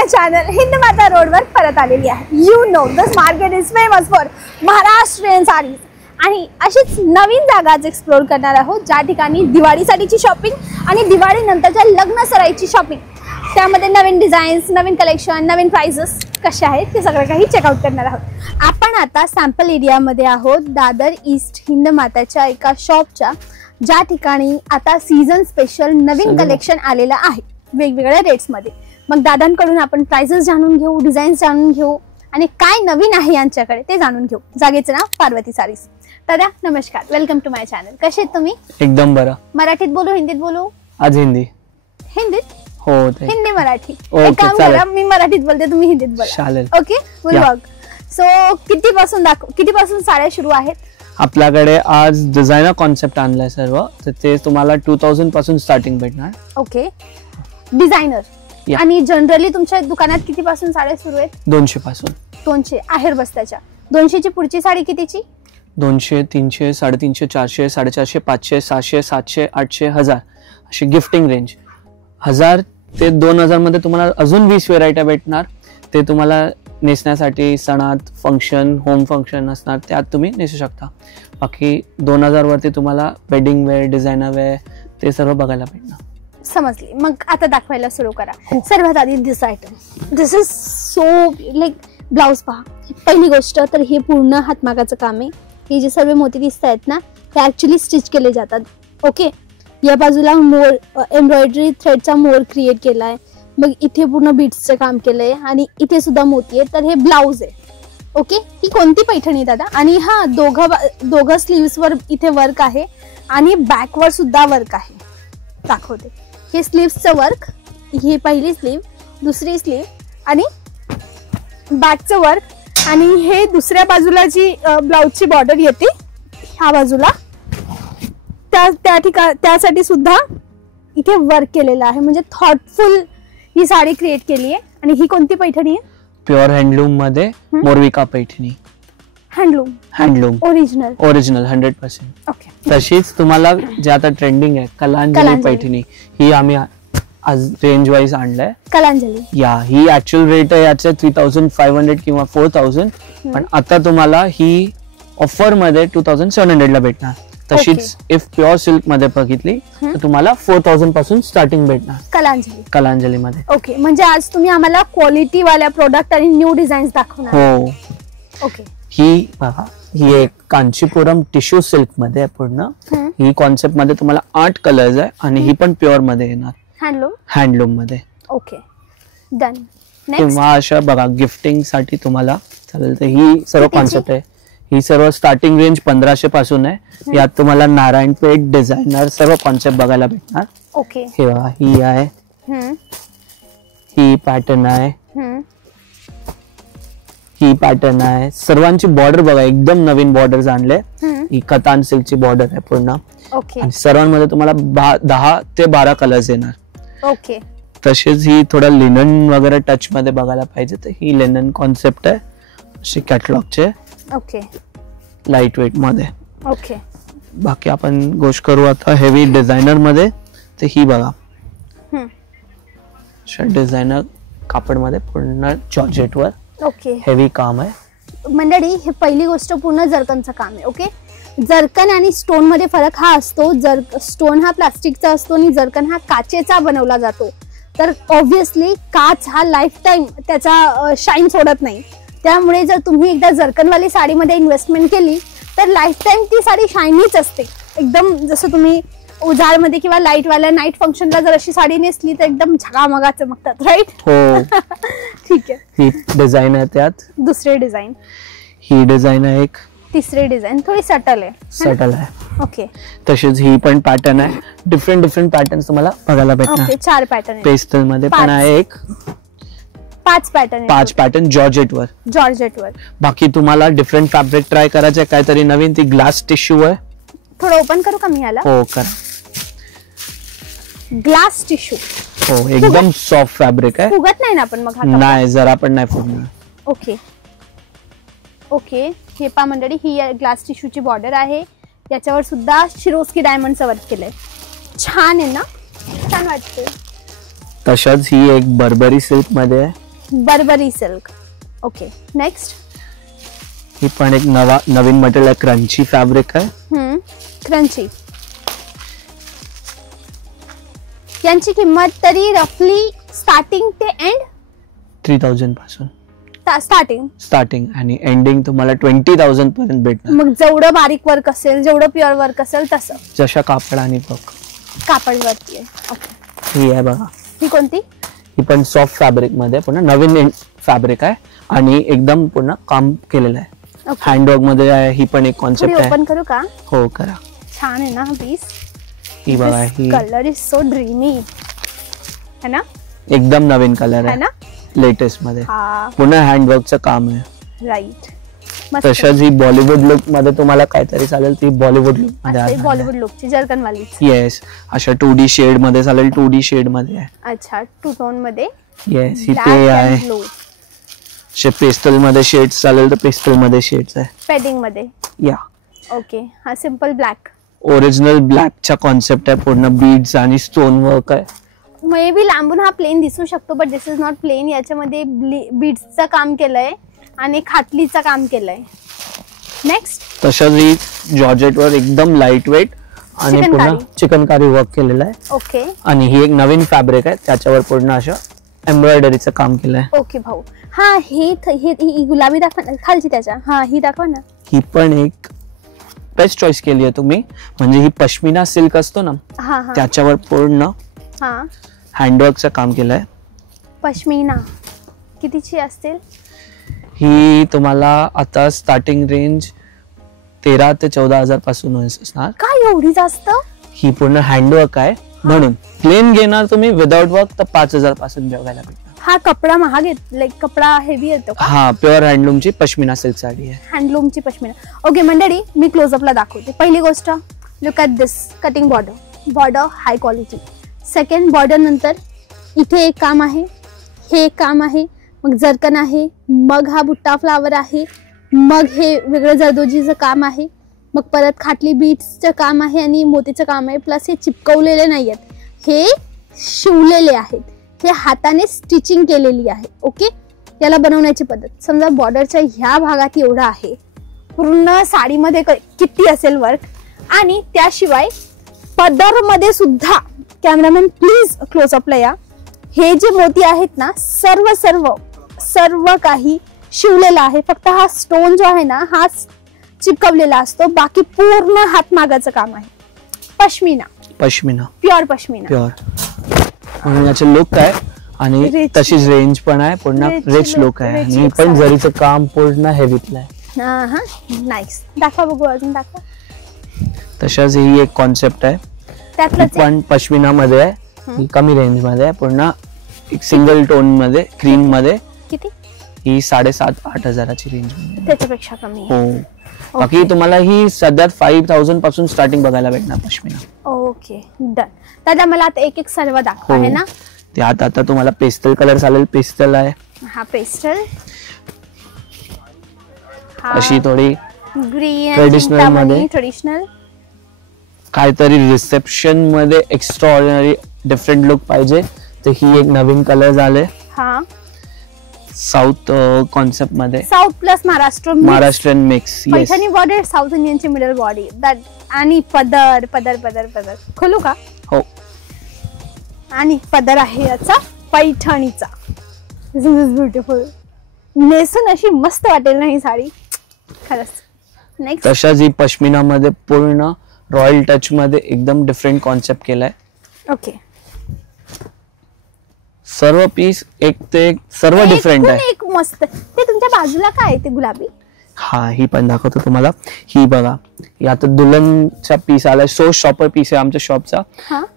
माय channel Hindmata रोडवर परत आलेली आहे. You know this market is famous for Maharashtrian sarees आणि अशीच नवीन जागाच एक्सप्लोर करणार आहोत ज्या ठिकाणी दिवाळीसाठीची शॉपिंग आणि दिवाळीनंतरच्या लग्न सराईची शॉपिंग, त्यामध्ये नवीन डिझाईन्स, नवीन कलेक्शन, नवीन प्राइसेस कसे आहेत ते सगळं काही चेकआउट करणार आहोत. आपण आता सॅम्पल एरियामध्ये आहोत, दादर ईस्ट हिंदमाताच्या एका शॉपच्या, ज्या ठिकाणी आता सीझन स्पेशल नवीन कलेक्शन आलेलं आहे वेगवेगळ्या रेट्समध्ये. मग दादांकडून आपण प्राइसेस जाणून घेऊ, डिझाईन्स जाणून घेऊ आणि काय नवीन आहे यांच्याकडे ते जाणून घेऊ. जागेचं नाव पार्वती सारीज. दादा नमस्कार, वेलकम टू माय चॅनल. कसे आहेत तुम्ही? एकदम बरं. मराठीत बोलू हिंदीत बोलू? आज हिंदी. हिंदीत? हो. हिंदी मराठी. एक काम करा, मी मराठीत बोलते, तुम्ही हिंदीत बोला. चालेल. Okay, will work. सो कितीपासून साड्या सुरू आहेत आपल्याकडे? आज डिझायनर कॉन्सेप्ट आणलाय सर्व, तर ते तुम्हाला 2000 पासून स्टार्टिंग भेटणार. Okay, designer. आणि जनरली तुमच्या दुकानात कितीपासून साड्या सुरू आहेत? 200 पासून. 200 आहेर बस्त्याच्या. 200 ची पुढची साडी कितीची? 200, 300, 350, 400, 450, 500, 600, 700, 800, 1000 अशी गिफ्टिंग रेंज. 1000 ते 2000 मध्ये तुम्हाला अजून 20 व्हेरायटी भेटणार. ते तुम्हाला नेसण्यासाठी सणात फंक्शन, होम फंक्शन असणार त्यात तुम्ही नेसू शकता. बाकी 2000 वरती तुम्हाला वेडिंग वेअर, डिझायनर वेअर ते सर्व बघायला भेटणार. समजली. मग आता दाखवायला सुरू करा. सर्वात आधी this item. This is so like blouse. पहा, पहिली गोष्ट तर हे पूर्ण हातमागाचं काम आहे. हे जे सर्व मोती दिसत आहेत ना, ते ऍक्च्युली स्टिच केले जातात. ओके, या बाजूला मोर एम्ब्रॉयडरी थ्रेडचा मोर क्रिएट केलाय. मग इथे पूर्ण बीट्सचं काम केलंय आणि इथे सुद्धा मोती आहे. तर हे ब्लाउज आहे. ओके, ही कोणती पैठणी दादा? आणि हा दोघं स्लीव्स वर इथे वर्क आहे आणि बॅकवर सुद्धा वर्क आहे. दाखवते. हे स्लीव्सचं वर्क, ही पहिली स्लीव, दुसरी स्लीव आणि बॅकचं वर्क. आणि हे दुसऱ्या बाजूला जी ब्लाउजची बॉर्डर येते ह्या बाजूला, त्यासाठी सुद्धा इथे वर्क केलेलं आहे. म्हणजे थॉटफुल ही साडी क्रिएट केली आहे. आणि ही कोणती पैठणी आहे? प्युअर हँडलूम मध्ये मोरविका पैठणी. Handloom original 100%. ओके. तशीच तुम्हाला जे आता ट्रेंडिंग आहे कलांजली पैठणी, ही आम्ही आज रेंज वाईज आणलंय. कलांजली ही ऍक्च्युअल रेट आहे याचे 3500 किंवा 4000, पण आता तुम्हाला ही ऑफर मध्ये 2700 ला भेटणार. तशीच इफ प्युअर सिल्क मध्ये बघितली तर तुम्हाला 4000 पासून स्टार्टिंग भेटणार कलांजली मध्ये. ओके, म्हणजे आज तुम्ही आम्हाला क्वालिटी वाल्या प्रोडक्ट आणि न्यू डिझाईन्स दाखवणार. हो. ओके. ही बघा, ही एक कांचीपुरम टिश्यू सिल्क मध्ये पूर्ण. ही कॉन्सेप्ट मध्ये तुम्हाला 8 कलर्स आहे आणि ही पण प्युअर मध्ये येणार, हँडलूम मध्ये. Okay, done. किंवा अशा बघा गिफ्टिंग साठी तुम्हाला चालेल. तर ही सर्व कॉन्सेप्ट आहे. ही सर्व स्टार्टिंग रेंज 1500 पासून आहे. यात तुम्हाला नारायणपेठ, डिझायनर सर्व कॉन्सेप्ट बघायला भेटणार. ओके. हे बघा, ही आहे, ही पॅटर्न आहे, ही पॅटर्न आहे. सर्वांची बॉर्डर बघा, एकदम नवीन बॉर्डर आणले. ही कतान सिल्कची बॉर्डर आहे पूर्ण. ओके. आणि सर्वांमध्ये तुम्हाला 10 ते 12 कलर्स येणार. ओके. तसेच ही थोडा लिनन वगैरे टच मध्ये बघायला पाहिजे तर ही लिनन कॉन्सेप्ट आहे. असे कॅटलॉगचे. ओके. लाईट वेट मध्ये. ओके. बाकी आपण गोष्ट करू आता हेवी डिझायनर मध्ये. तर ही बघा, डिझायनर कापड मध्ये पूर्ण जॉर्जेट वर. ओके. हेवी काम आहे मंडळी. हे पहिली गोष्ट पूर्ण जर्कनचं काम आहे. ओके, जर्कन आणि स्टोन मध्ये फरक हा असतो. स्टोन हा प्लास्टिकचा असतो आणि जर्कन हा काचेचा बनवला जातो. तर ऑब्व्हियसली काच हा लाईफ टाइम त्याचा शाईन सोडत नाही. त्यामुळे जर तुम्ही एकदा जर्कनवाली साडीमध्ये इन्व्हेस्टमेंट केली तर लाईफ टाइम ती साडी शायनीच असते. एकदम जसं तुम्ही उजाळमध्ये किंवा लाईटवाल्या नाईट फंक्शनला जर अशी साडी नेसली तर एकदम झगामगा चमकतात. राईट? हो. ठीक आहे. ही डिझाईन आहे, त्यात दुसरे डिझाईन. ही डिझाईन आहे एक. तिसरी डिझाईन थोडी सटल आहे. ओके. तशीच ही पण पॅटर्न आहे. डिफरंट पॅटर्न तुम्हाला बघायला भेटणार. ओके. 4 पॅटर्न. पेस्टल मध्ये पण आहे एक. 5 पॅटर्न जॉर्जेट वर. बाकी तुम्हाला डिफरंट फॅब्रिक ट्राय करायचे, काहीतरी नवीन. ती ग्लास टिश्यू आहे. थोडं ओपन करू का मी याला? हो करा. Glass tissue. हो, एकदम सॉफ्ट फॅब्रिक आहे. फुगत नाही ना पण? मग नाही, जरा पण नाही फुगणार. ओके. ओके. हे पा मंडळी, ही ग्लास टिश्यूची बॉर्डर आहे. याच्यावर सुद्धा शिरोस्की डायमंडचं वर्क केलंय. छान आहे ना? छान वाटते. तशाच ही एक बर्बरी सिल्क मध्ये आहे. बर्बरी सिल्क. Okay next. ही पण एक नवीन मटेरियल आहे, क्रंची फॅब्रिक आहे. क्रंची. यांची किंमत तरी रफली स्टार्टिंग ते एंड 3000 पासून स्टार्टिंग आणि एंडिंग तुम्हाला 20,000 पर्यंत भेटणार. मग जेवढं बारीक वर्क असेल, जेवढं प्युअर वर्क असेल तसं. जशा कापड आणि कापड वरती आहे. ओके. ही आहे बघा. ही कोणती? ही पण सॉफ्ट फॅब्रिक मध्ये पुन्हा नवीन फॅब्रिक आहे आणि एकदम पुन्हा काम केलेलं आहे. हँडवर्क मध्ये आहे. ही पण एक कॉन्सेप्ट आहे. ओपन करू का? हो करा. छान आहे ना पीस. ही बघा. ही कलर इज सो ड्रीमी है ना. एकदम नवीन कलर है ना, लेटेस्ट मध्ये. पुन्हा हँडवर्कचं काम आहे. राईट. तशाच ही बॉलिवूड लुक मध्ये तुम्हाला काहीतरी चालेल ती बॉलिवूड लुक मध्ये. बॉलिवूड लुकची जर्कन वाली. येस. अशा 2D शेड मध्ये चालेल. 2D शेड मध्ये आहे. अच्छा 2 टोन मध्ये. येस. ही ते आहे. पेस्टल मध्ये शेड्स चालेल तर पेस्टल मध्ये शेड्स आहे. पेडिंग मध्ये. या. ओके. हा सिंपल ब्लॅक. ओरिजिनल ब्लॅकचा कॉन्सेप्ट आहे. पूर्ण बीड्स आणि स्टोन वर्क आहे. मे बी लांबून हा प्लेन दिसू शकतो but this is not plain. याच्यामध्ये बीड्सचं काम केलंय आणि खाटलीचं काम केलंय. नेक्स्ट. तशाच ही जॉर्जेट वर एकदम लाईट वेट आणि पुन्हा चिकनकारी वर्क केलेलं आहे. ओके. आणि ही एक नवीन फॅब्रिक आहे त्याच्यावर पूर्ण अशा एम्ब्रॉयडरीचं काम केलंय. ओके भाऊ. हा ही गुलाबी दाखवा खालची त्याच्या. हा ही दाखवा ना. ही पण एक बेस्ट चॉईस केली आहे तुम्ही. म्हणजे ही पश्मिना सिल्क असतो ना त्याच्यावर पूर्ण हँडवर्कचं काम केलंय. पश्मिना कितीची असतील? ही तुम्हाला आता स्टार्टिंग रेंज 13 ते 14,000 पासून असणार. काय एवढी जास्त? ही पूर्ण हँडवर्क आहे म्हणून. प्लेन घेणार तुम्ही विदाउट वर्क तर 5,000 पासून बघायला भेटणार. हा कपडा महाग येतो, लाईक कपडा हेवी येतो. हा प्युअर हँडलूमची पश्मिना सिल्क साडी आहे. हँडलूमची पश्मिना. ओके मंडळी मी क्लोजअपला दाखवते. पहिली गोष्ट look at this cutting border high quality. Second border नंतर इथे एक काम आहे, हे एक काम आहे, मग जर्कन आहे, मग हा बुट्टा फ्लावर आहे, मग हे वेगळं जरदोजीचं काम आहे, मग परत खाटली बीट्सचं काम आहे आणि मोतीचं काम आहे. प्लस हे चिपकवलेले नाही आहेत, हे शिवलेले आहेत. हे हाताने स्टिचिंग केलेली आहे. ओके. याला बनवण्याची पद्धत समजा बॉर्डरच्या ह्या भागात एवढं आहे. पूर्ण साडीमध्ये किती असेल वर्क. आणि त्याशिवाय पदर मध्ये सुद्धा कॅमेरामॅन प्लीज क्लोजअपला या. हे जे मोती आहेत ना सर्व सर्व सर्व काही शिवलेला आहे. फक्त हा स्टोन जो आहे ना हा चिपकवलेला असतो. बाकी पूर्ण हातमागाचं काम आहे. पश्मिना प्युअर पश्मिना. म्हणून याचे लुक आहे आणि तशीच रेंज पण आहे. पूर्ण रिच लुक आहे आणि पण जरीचं काम पूर्ण हेवीतलं आहे. नाईस. दाखवा बघू अजून दाखवा. तशाच ही एक कॉन्सेप्ट आहे. पण पश्मिना मध्ये आहे. ही कमी रेंज मध्ये आहे. पूर्ण एक सिंगल टोन मध्ये क्रीम मध्ये. किती? ही 7,500-8 हजाराची रेंज मध्ये. त्याच्यापेक्षा कमी. हो. बाकी तुम्हाला ही सध्या 5,000 पासून स्टार्टिंग बघायला भेटणार पश्मिना. Okay done. दादा मला आता एक एक सर्व दाखवा आहे ना. त्यात आता तुम्हाला पेस्टल कलर चालेल. पेस्टल आहे. हा पेस्टल. अशी थोडी ग्रीन ट्रेडिशनल मध्ये. ट्रेडिशनल काहीतरी रिसेप्शन मध्ये एक्स्ट्रा ऑर्डिनरी डिफरंट लुक पाहिजे तर ही एक नवीन कलर झाले. हा साऊथ कॉन्सेप्ट मध्ये. South plus Maharashtrian mix. Paithani border south इंडियनची मिडल बॉडी दॅट. आणि पदर पदर पदर पदर खोलू का? हो. आणि पदर आहे याचा पैठणीचा. दिस इज ब्युटिफुल. नेसून अशी मस्त वाटेल ना ही साडी खरंच. नेक्स्ट. तशाच ही पश्मिना मध्ये पूर्ण रॉयल टच मध्ये एकदम डिफरंट कॉन्सेप्ट केलाय. ओके. सर्व पीस एक ते एक सर्व डिफरंट आहे. एक मस्त. ते तुमच्या बाजूला काय ते गुलाबी. हा ही पण दाखवतो तुम्हाला. ही बघा यात दुल्हनचा पीस आलाय. शो शॉपर पीस आहे आमच्या शॉपचा.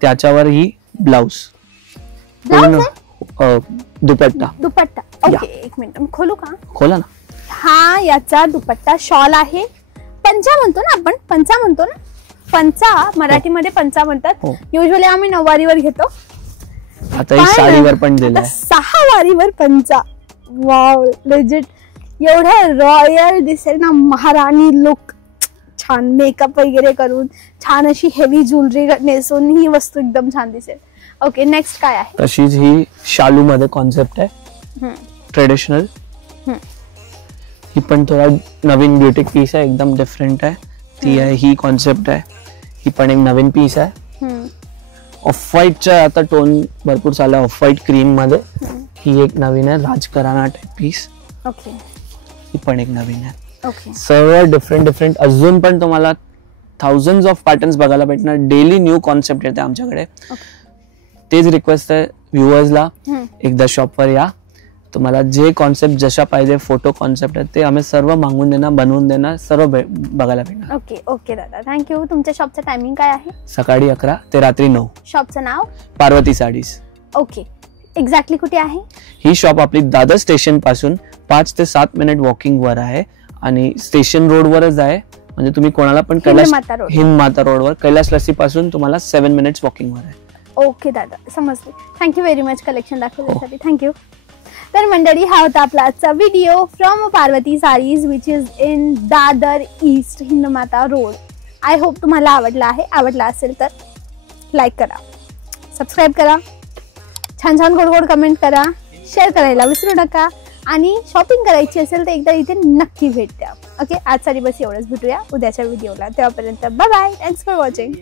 त्याच्यावर ही ब्लाउज दुपट्टा. ओके एक मिनिट खोलू का? खोला ना. हा याचा दुपट्टा शॉल आहे. पंचा म्हणतो ना आपण. पंचा म्हणतो ना. पंचा मराठीमध्ये पंचा म्हणतात. युजली आम्ही 9 वारीवर घेतो. आता ही साडीवर पण दिलाय. 6 वारीवर पंचा. Wow legit. एवढा रॉयल दिसेल ना. महाराणी लुक. छान मेकअप वगैरे करून छान अशी हेवी ज्वेलरी नेसून ही वस्तू एकदम छान दिसेल. ओके नेक्स्ट काय आहे? तशीच ही शालू मध्ये कॉन्सेप्ट आहे. ट्रेडिशनल. हम्म. ही पण थोडा नवीन ब्युटिक पीस आहे, एकदम डिफरंट आहे. ती आहे ही कॉन्सेप्ट आहे. ही पण एक नवीन पीस आहे. ऑफ व्हाईटचा आता टोन भरपूर चालला, ऑफ व्हाईट क्रीम मध्ये. ही एक नवीन आहे, राजकराना टाइप पीस. ओके. ही पण एक नवीन आहे. ओके. सर्व डिफरंट अजून पण तुम्हाला थाउजंड्स ऑफ पॅटर्न्स बघायला भेटणार. डेली न्यू कॉन्सेप्ट येते आमच्याकडे. तेच रिक्वेस्ट आहे व्ह्युअर्सला, एकदा शॉपवर या. तुम्हाला जे कॉन्सेप्ट जशा पाहिजे, फोटो कॉन्सेप्ट आहे ते आम्ही सर्व मागून देणार, बनवून देणार, सर्व बघायला भेटणार. ओके ओके दादा, थँक्यू. तुमच्या शॉपचं टायमिंग काय आहे? सकाळी 11 ते रात्री 9. शॉपचं नाव? पार्वती साडीज. ओके. एक्झॅक्टली कुठे आहे ही शॉप? आपली दादर स्टेशन पासून 5 ते 7 मिनिट वॉकिंग वर आहे आणि स्टेशन रोड वरच आहे. म्हणजे तुम्ही कोणाला पण हिंद माता रोडवर कैलास लस्सी पासून तुम्हाला 7 मिनिट्स वॉकिंग वर आहे. ओके दादा, समजले. थँक्यू व्हेरी मच कलेक्शन दाखवण्यासाठी. थँक्यू. तर मंडळी, हा होता आपला आजचा video from Parvati sarees which is in Dadar east, Hindmata road. I hope तुम्हाला आवडला असेल तर लाईक करा, सबस्क्राईब करा, छान छान गोड गोड कमेंट करा, शेअर करायला विसरू नका. आणि शॉपिंग करायची असेल तर एकदा इथे नक्की भेट द्या. ओके, आजसाठी बस एवढंच. भेटूया उद्याच्या व्हिडिओला. तेव्हापर्यंत bye bye. Thanks for watching.